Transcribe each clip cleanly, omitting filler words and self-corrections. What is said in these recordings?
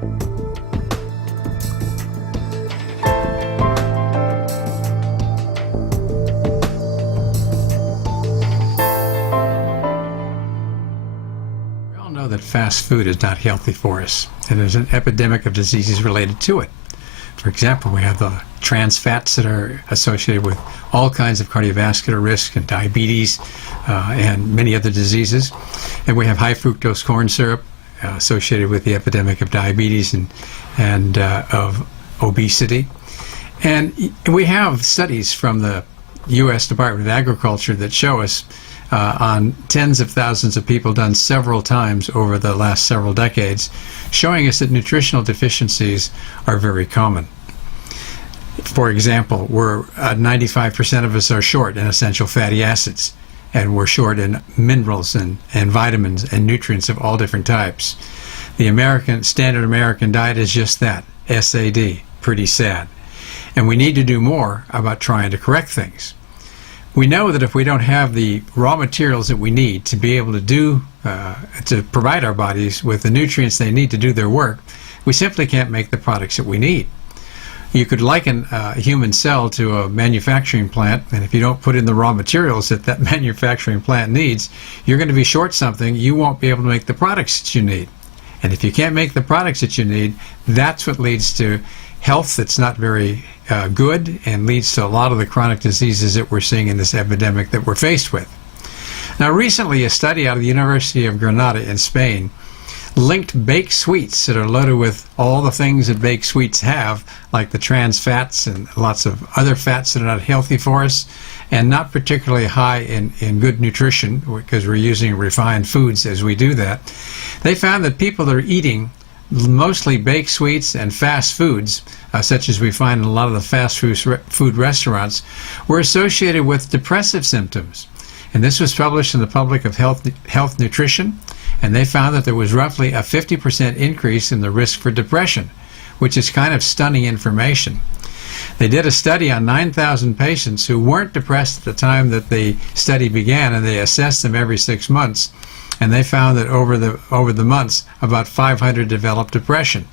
We all know that fast food is not healthy for us, and there's an epidemic of diseases related to it. For example, we have the trans fats that are associated with all kinds of cardiovascular risk and diabetes and many other diseases. And we have high fructose corn syrup associated with the epidemic of diabetes and of obesity. And we have studies from the U.S. Department of Agriculture that show us on tens of thousands of people done several times over the last several decades, showing us that nutritional deficiencies are very common. For example, 95% of us are short in essential fatty acids, and we're short in minerals and vitamins and nutrients of all different types. The standard American diet is just that, SAD, pretty sad. And we need to do more about trying to correct things. We know that if we don't have the raw materials that we need to be able to provide our bodies with the nutrients they need to do their work, we simply can't make the products that we need. You could liken a human cell to a manufacturing plant, and if you don't put in the raw materials that manufacturing plant needs, you're going to be short something. You won't be able to make the products that you need. And if you can't make the products that you need, that's what leads to health that's not very good and leads to a lot of the chronic diseases that we're seeing in this epidemic that we're faced with. Now, recently, a study out of the University of Granada in Spain linked baked sweets that are loaded with all the things that baked sweets have, like the trans fats and lots of other fats that are not healthy for us and not particularly high in good nutrition, because we're using refined foods as we do that. They found that people that are eating mostly baked sweets and fast foods, such as we find in a lot of the fast food restaurants, were associated with depressive symptoms. And this was published in the Public of Health Nutrition, and they found that there was roughly a 50% increase in the risk for depression, which is kind of stunning information. They did a study on 9,000 patients who weren't depressed at the time that the study began, and they assessed them every 6 months. And they found that over the months, about 500 developed depression.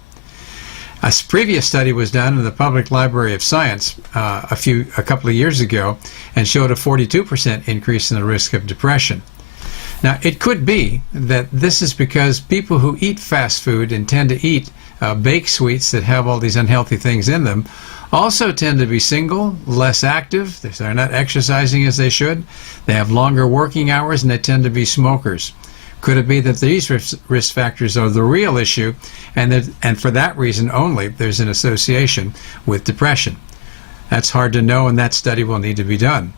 A previous study was done in the Public Library of Science a couple of years ago and showed a 42% increase in the risk of depression. Now, it could be that this is because people who eat fast food and tend to eat baked sweets that have all these unhealthy things in them also tend to be single, less active, they're not exercising as they should, they have longer working hours, and they tend to be smokers. Could it be that these risk factors are the real issue, and for that reason only there's an association with depression? That's hard to know, and that study will need to be done.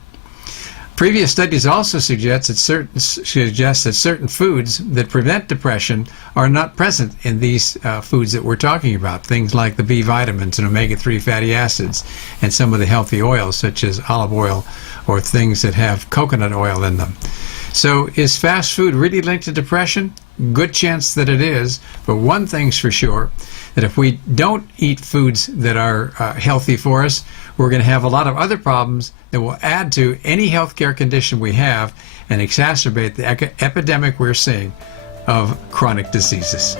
Previous studies also suggest that certain foods that prevent depression are not present in these foods that we're talking about, things like the B vitamins and omega-3 fatty acids and some of the healthy oils such as olive oil or things that have coconut oil in them. So is fast food really linked to depression? Good chance that it is, but one thing's for sure, that if we don't eat foods that are healthy for us, we're going to have a lot of other problems that will add to any healthcare condition we have and exacerbate the epidemic we're seeing of chronic diseases.